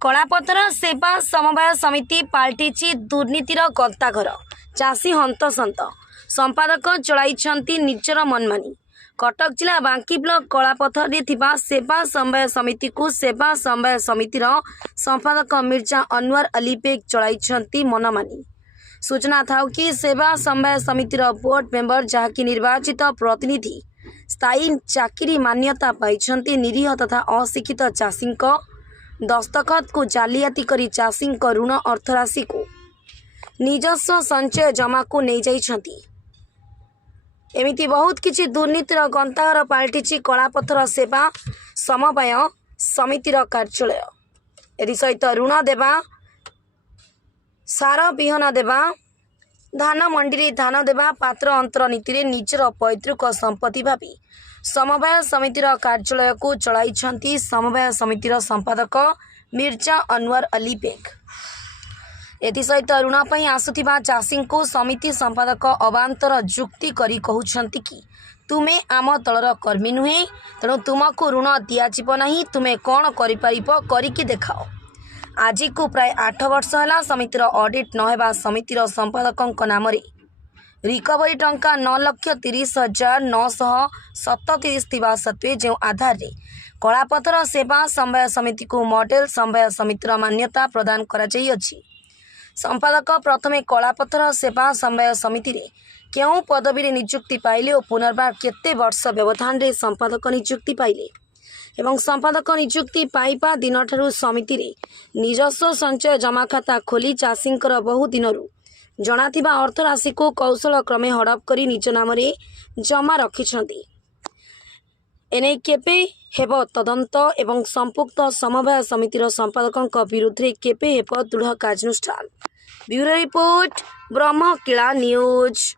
कलापथर सेवा समवाय समिति पाल्टिची दुर्नीतिर गंताघर चाषी हंतसंत संपादक चलाई निजर मनमानी। कटक जिला बांकी ब्लॉक कलापथर थिबा सेवा समवाय समिति को सेवा समवाय समितिर संपादक मिर्जा अनवर अली बेग चलाई मनमानी। सूचना था कि सेवा समवाय समितिर बोर्ड मेंबर जहाँकि निर्वाचित प्रतिनिधि स्थायी चाकरी मान्यता पाई निरीह तथा अशिक्षित चाषी दस्तखत को जालियाती करी चाषी ऋण अर्थराशि को निजस्व संचय जमा को नहीं जाइछंती। एमिति बहुत किछि दुर्नीतिर गंताघर पाल्टिछि कलापथर सेवा समवाय समितिर कार्यालय। एसहित ऋण देवा, सार बिहन देवा, धान मंडी धान देवा, पात्र अंतर नीति निजर पैतृक संपत्ति भावी समवाय समितिर कार्यालय को चलाई समवाय समितिर संपादक मिर्जा अनवर अली बेग। एसहित ऋण पर आसुथिबा चाषी को समिति संपादक अबांतर जुक्ति करी कहउछंती कि तुमे आम दलर कर्मी नुहे, तेणु तुमको ऋण दियाजिब नहीं, तुमे कौन करिपारिब करिकी देखाओ। आज को प्राय 8 वर्ष है समितिर ऑडिट नहेबा समितिर संपादक नाम रिकवरी टंका 9,30,937 थिबा सत्वे जो आधार रे कलापथर सेवा समवाय समिति को मॉडल समवाय समितिर मान्यता प्रदान करा जाई अछि। संपादक प्रथमे कलापथर सेवा समवाय समिति रे केउ पदवी रे नियुक्ति पाइले और पुनर्बार केते वर्ष व्यवधान रे संपादक नियुक्ति पाइले एवं संपादक नियुक्ति पाइबा दिन ठारू समिति रे निजस्व संचय जमा खाता खोली चाषींकर बहु दिनरू जनाथिबा अर्थराशि को कौशल क्रमे हड़प करी निज नाम रे जमा रखिछंती। एने केपे हेब तदंत एवं संपुक्त समवाय समितिर संपादक विरुद्ध केपे हेब दृढ़ कार्यानुष्ठान। ब्यूरो रिपोर्ट ब्रह्मकिला न्यूज।